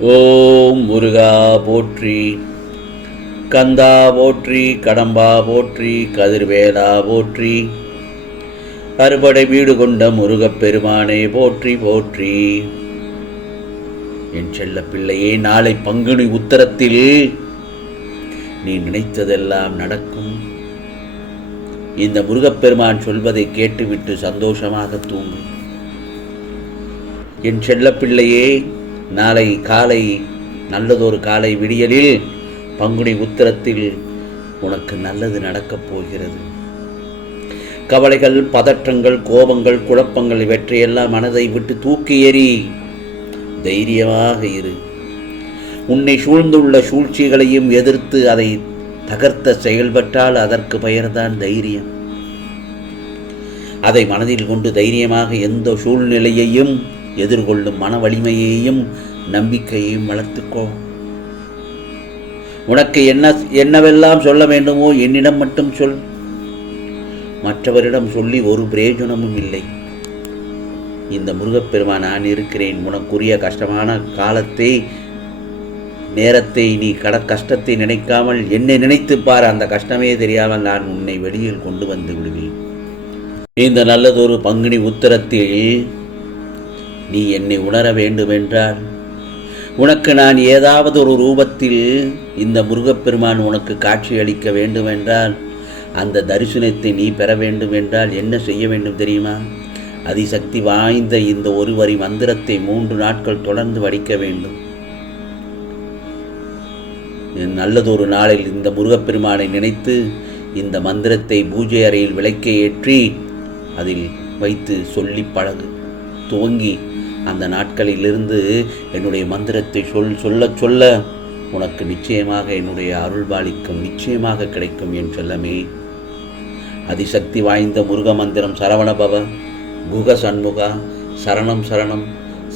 ஓம் முருகா போற்றி, கந்தா போற்றி, கடம்பா போற்றி, கதிர்வேலா போற்றி, அறுபடை வீடு கொண்ட முருகப் பெருமானே போற்றி போற்றி. என் செல்ல பிள்ளையே, நாளை பங்குனி உத்தரத்தில் நீ நினைத்ததெல்லாம் நடக்கும். இந்த முருகப்பெருமான் சொல்வதை கேட்டுவிட்டு சந்தோஷமாக தூங்கு. என் செல்ல பிள்ளையே, நாளை காலை நல்லதொரு காலை விடியலில் பங்குனி உத்தரத்தில் உனக்கு நல்லது நடக்கப் போகிறது. கவலைகள், பதற்றங்கள், கோபங்கள், குழப்பங்கள் இவற்றையெல்லாம் மனதை விட்டு தூக்கி எறி. தைரியமாக இரு. உன்னை சூழ்ந்துள்ள சூழ்ச்சிகளையும் எதிர்த்து அதை தகர்த்த செயல்பட்டால் அதற்கு பெயர்தான் தைரியம். அதை மனதில் கொண்டு தைரியமாக எந்த சூழ்நிலையையும் எதிர்கொள்ளும் மன வலிமையையும் நம்பிக்கையையும் வளர்த்துக்கோ. உனக்கு என்னவெல்லாம் சொல்ல வேண்டுமோ என்னிடம் மட்டும் சொல். மற்றவரிடம் சொல்லி ஒரு பிரயோஜனமும் இல்லை. இந்த முருகப்பெருமான் நான் இருக்கிறேன். உனக்குரிய கஷ்டமான காலத்தை, நேரத்தை நீ கஷ்டத்தை நினைக்காமல் என்னை நினைத்துப்பார். அந்த கஷ்டமே தெரியாமல் நான் உன்னை வெளியில் கொண்டு வந்து விடுவேன். இந்த நல்லதொரு பங்குனி உத்தரத்தில் நீ என்னை உணர வேண்டுமென்றால், உனக்கு நான் ஏதாவது ஒரு ரூபத்தில் இந்த முருகப்பெருமான் உனக்கு காட்சி அளிக்க வேண்டுமென்றால், அந்த தரிசனத்தை நீ பெற வேண்டுமென்றால் என்ன செய்ய வேண்டும் தெரியுமா? அதிசக்தி வாய்ந்த இந்த ஒரு வரி மந்திரத்தை 3 நாட்கள் தொடர்ந்து வடிக்க வேண்டும். நல்லதொரு நாளில் இந்த முருகப்பெருமானை நினைத்து இந்த மந்திரத்தை பூஜை அறையில் விளக்கை ஏற்றி அதில் வைத்து சொல்லி பழகு. துவங்கி அந்த நாட்களிலிருந்து என்னுடைய மந்திரத்தை சொல்ல சொல்ல உனக்கு நிச்சயமாக என்னுடைய அருள்பாலிக்கும், நிச்சயமாக கிடைக்கும் என் செல்லமே. அதிசக்தி வாய்ந்த முருக மந்திரம் சரவணபவ, குக சண்முகா, சரணம் சரணம்.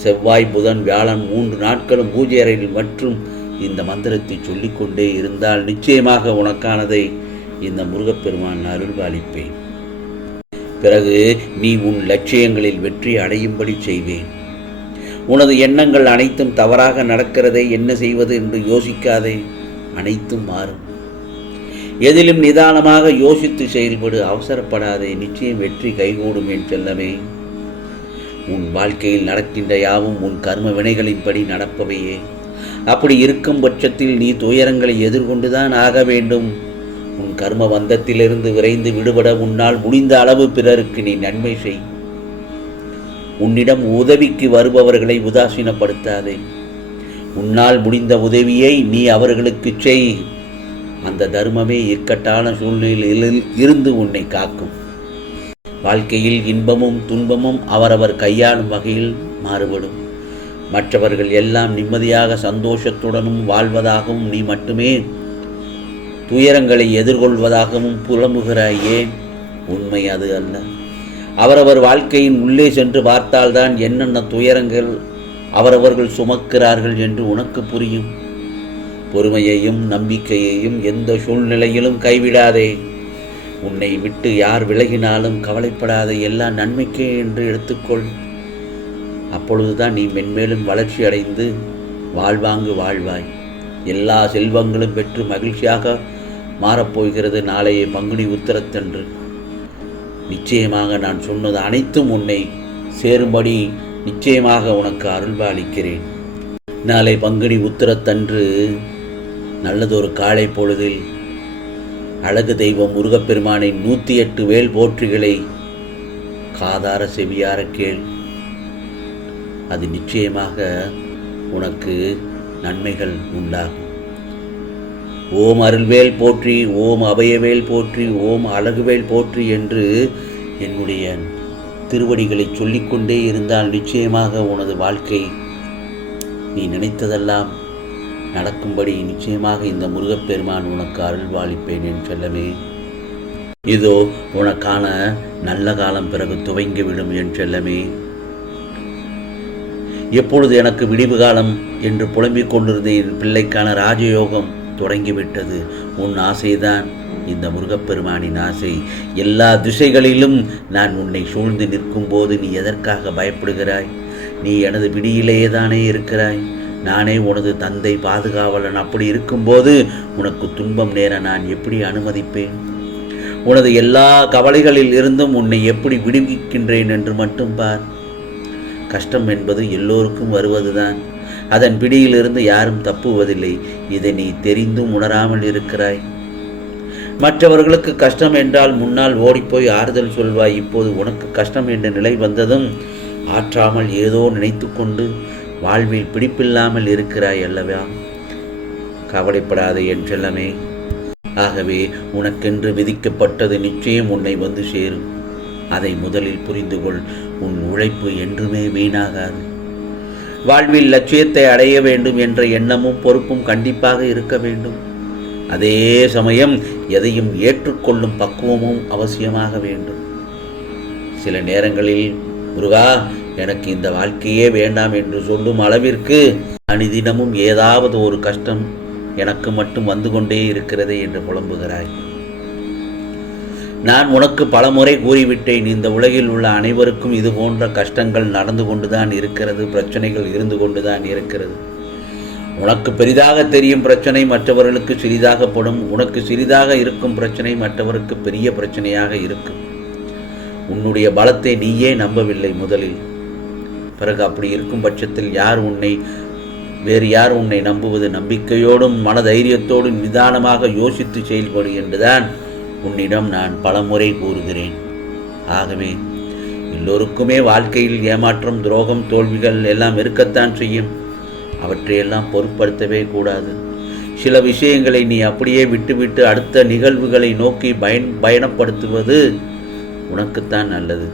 செவ்வாய், புதன், வியாழன் 3 நாட்களும் பூஜை அறையில் மற்றும் இந்த மந்திரத்தை சொல்லிக்கொண்டே இருந்தால் நிச்சயமாக உனக்கானதை இந்த முருகப்பெருமான் அருள்பாலிப்பேன். பிறகு நீ உன் லட்சியங்களில் வெற்றி அடையும்படி செய்வேன். உனது எண்ணங்கள் அனைத்தும் தவறாக நடக்கிறதை என்ன செய்வது என்று யோசிக்காதே. அனைத்தும் மாறும். எதிலும் நிதானமாக யோசித்து செயல்படு. அவசரப்படாதே. நிச்சயம் வெற்றி கைகூடும் என் செல்லமே. உன் வாழ்க்கையில் நடக்கின்ற யாவும் உன் கர்ம வினைகளின்படி நடப்பவையே. அப்படி இருக்கும் பட்சத்தில் நீ துயரங்களை எதிர்கொண்டுதான் ஆக வேண்டும். உன் கர்ம பந்தத்திலிருந்து விரைந்து விடுபட உன்னால் முடிந்த அளவு பிறருக்கு நீ நன்மை செய். உன்னிடம் உதவிக்கு வருபவர்களை உதாசீனப்படுத்தாதே. உன்னால் முடிந்த உதவியை நீ அவர்களுக்கு செய். அந்த தர்மமே இக்கட்டான சூழ்நிலையில் இருந்து உன்னை காக்கும். வாழ்க்கையில் இன்பமும் துன்பமும் அவரவர் கையாளும் வகையில் மாறுபடும். மற்றவர்கள் எல்லாம் நிம்மதியாக சந்தோஷத்துடனும் வாழ்வதாகவும் நீ மட்டுமே துயரங்களை எதிர்கொள்வதாகவும் புலம்புகிறாய். ஏன்? உண்மை அது அல்ல. அவரவர் வாழ்க்கையின் உள்ளே சென்று பார்த்தால்தான் என்னென்ன துயரங்கள் அவரவர்கள் சுமக்கிறார்கள் என்று உனக்கு புரியும். பொறுமையையும் நம்பிக்கையையும் எந்த சூழ்நிலையிலும் கைவிடாதே. உன்னை விட்டு யார் விலகினாலும் கவலைப்படாதே. எல்லாம் நன்மைக்கே என்று எடுத்துக்கொள். அப்பொழுதுதான் நீ மென்மேலும் வளர்ச்சி அடைந்து வாழ்வாங்கு வாழ்வாய். எல்லா செல்வங்களும் பெற்று மகிழ்ச்சியாக மாறப்போகிறது நாளைய பங்குனி உத்தரத்தன்று. நிச்சயமாக நான் சொன்னது அனைத்தும் உன்னை சேரும்படி நிச்சயமாக உனக்கு அருள்பாலிக்கிறேன். நாளை பங்குனி உத்தரத்தன்று நல்லதொரு காலை பொழுதில் அழகு தெய்வம் முருகப்பெருமானின் 108 வேல் போற்றிகளை காதார செவியார கேள். அது நிச்சயமாக உனக்கு நன்மைகள் உண்டாகும். ஓம் அருள்வேல் போற்றி, ஓம் அபயவேல் போற்றி, ஓம் அழகுவேல் போற்றி என்று என்னுடைய திருவடிகளை சொல்லிக்கொண்டே இருந்தால் நிச்சயமாக உனது வாழ்க்கை நீ நினைத்ததெல்லாம் நடக்கும்படி நிச்சயமாக இந்த முருகப்பெருமான் உனக்கு அருள்பாலிப்பேன் என் செல்லமே. இதோ உனக்கான நல்ல காலம் பிறகு துவங்கிவிடும் என் செல்லமே. எப்பொழுது எனக்கு விடிவு காலம் என்று புலம்பிக் கொண்டிருந்த என் பிள்ளைக்கான ராஜயோகம் தொடங்கிவிட்டது. உன் ஆசைதான் இந்த முருகப்பெருமானின் ஆசை. எல்லா திசைகளிலும் நான் உன்னை சூழ்ந்து நிற்கும் போது நீ எதற்காக பயப்படுகிறாய்? நீ எனது பிடியிலேயே தானே இருக்கிறாய். நானே உனது தந்தை பாதுகாவலன். அப்படி இருக்கும்போது உனக்கு துன்பம் நேர நான் எப்படி அனுமதிப்பேன்? உனது எல்லா கவலைகளில் இருந்தும் உன்னை எப்படி விடுவிக்கின்றேன் என்று மட்டும் பார். கஷ்டம் என்பது எல்லோருக்கும் வருவதுதான். அதன் பிடியிலிருந்து யாரும் தப்புவதில்லை. இதை நீ தெரிந்தும் உணராமல் இருக்கிறாய். மற்றவர்களுக்கு கஷ்டம் என்றால் முன்னால் ஓடிப்போய் ஆறுதல் சொல்வாய். இப்போது உனக்கு கஷ்டம் என்ற நிலை வந்ததும் ஆற்றாமல் ஏதோ நினைத்து கொண்டு வாழ்வில் பிடிப்பில்லாமல் இருக்கிறாய் அல்லவா? கவலைப்படாதே என் செல்லமே. ஆகவே உனக்கென்று விதிக்கப்பட்டது நிச்சயம் உன்னை வந்து சேரும். அதை முதலில் புரிந்து கொள். உன் உழைப்பு என்றுமே வீணாகாது. வாழ்வில் லட்சியத்தை அடைய வேண்டும் என்ற எண்ணமும் பொறுப்பும் கண்டிப்பாக இருக்க வேண்டும். அதே சமயம் எதையும் ஏற்றுக்கொள்ளும் பக்குவமும் அவசியமாக வேண்டும். சில நேரங்களில் முருகா, எனக்கு இந்த வாழ்க்கையே வேண்டாம் என்று சொல்லும் அளவிற்கு அனுதினமும் ஏதாவது ஒரு கஷ்டம் எனக்கு மட்டும் வந்து கொண்டே இருக்கிறதே என்று புலம்புகிறாய். நான் உனக்கு பலமுறை கூறிவிட்டேன், இந்த உலகில் உள்ள அனைவருக்கும் இது போன்ற கஷ்டங்கள் நடந்து கொண்டுதான் இருக்கிறது, பிரச்சனைகள் இருந்து கொண்டுதான் இருக்கிறது. உனக்கு பெரிதாக தெரியும் பிரச்சனை மற்றவர்களுக்கு சிறிதாகப்படும். உனக்கு சிறிதாக இருக்கும் பிரச்சனை மற்றவருக்கு பெரிய பிரச்சனையாக இருக்கும். உன்னுடைய பலத்தை நீயே நம்பவில்லை முதலில். பிறகு அப்படி இருக்கும் பட்சத்தில் வேறு யார் உன்னை நம்புவது? நம்பிக்கையோடும் மனதைரியத்தோடும் நிதானமாக யோசித்து செயல்படு என்றுதான் உன்னிடம் நான் பலமுறை கூறுகிறேன். ஆகவே எல்லோருக்குமே வாழ்க்கையில் ஏமாற்றம், துரோகம், தோல்விகள் எல்லாம் இருக்கத்தான் செய்யும். அவற்றையெல்லாம் பொருட்படுத்தவே கூடாது. சில விஷயங்களை நீ அப்படியே விட்டுவிட்டு அடுத்த நிகழ்வுகளை நோக்கி பயணப்படுத்துவது உனக்குத்தான் நல்லது.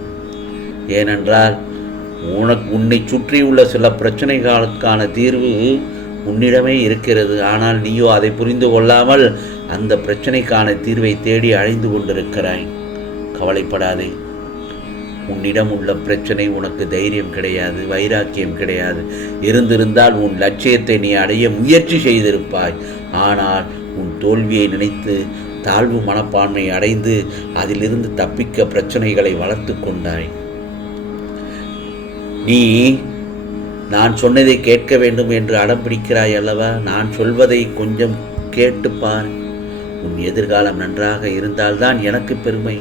ஏனென்றால் உன்னை சுற்றியுள்ள சில பிரச்சனைகளுக்கான தீர்வு உன்னிடமே இருக்கிறது. ஆனால் நீயோ அதை புரிந்து கொள்ளாமல் அந்த பிரச்சனைக்கான தீர்வை தேடி அழைந்து கொண்டிருக்கிறாய். கவலைப்படாதே. உன்னிடம் உள்ள பிரச்சனை உனக்கு தைரியம் கிடையாது, வைராக்கியம் கிடையாது. இருந்திருந்தால் உன் லட்சியத்தை நீ அடைய முயற்சி செய்திருப்பாய். ஆனால் உன் தோல்வியை நினைத்து தாழ்வு மனப்பான்மை அடைந்து அதிலிருந்து தப்பிக்க பிரச்சனைகளை வளர்த்து கொண்டாய். நீ நான் சொன்னதை கேட்க வேண்டும் என்று அடம் பிடிக்கிறாய் அல்லவா? நான் சொல்வதை கொஞ்சம் கேட்டுப்பார். உன் எதிர்காலம் நன்றாக இருந்தால்தான் எனக்கு பெருமை.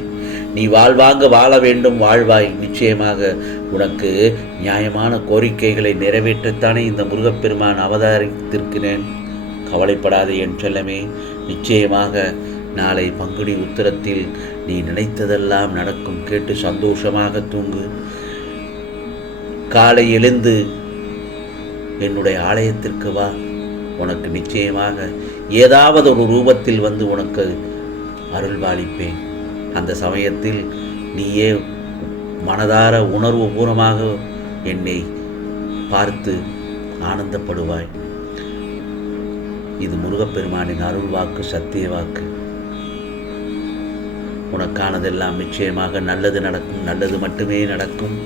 நீ வாழ்வாங்க வாழ வேண்டும், வாழ்வாய். நிச்சயமாக உனக்கு நியாயமான கோரிக்கைகளை நிறைவேற்றத்தானே இந்த முருகப்பெருமான் அவதாரித்திருக்கிறேன். கவலைப்படாதே என் செல்லமே. நிச்சயமாக நாளை பங்குனி உத்திரத்தில் நீ நினைத்ததெல்லாம் நடக்கும். கேட்டு சந்தோஷமாக தூங்கு. காலை எழுந்து என்னுடைய ஆலயத்திற்கு வா. உனக்கு நிச்சயமாக ஏதாவது ஒரு ரூபத்தில் வந்து உனக்கு அருள்பாலிப்பேன். அந்த சமயத்தில் நீயே மனதார உணர்வு பூர்வமாக என்னை பார்த்து ஆனந்தப்படுவாய். இது முருகப்பெருமானின் அருள் வாக்கு, சத்திய வாக்கு. உனக்கானதெல்லாம் நிச்சயமாக நல்லது நடக்கும். நல்லது மட்டுமே நடக்கும்.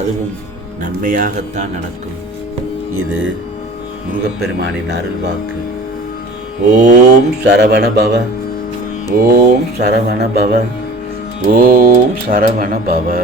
அதுவும் நன்மையாகத்தான் நடக்கும். இது முருகப்பெருமானின் அருள் வாக்கு. ஓம் சரவண பவ, ஓம் சரவண பவ, ஓம் சரவண பவ.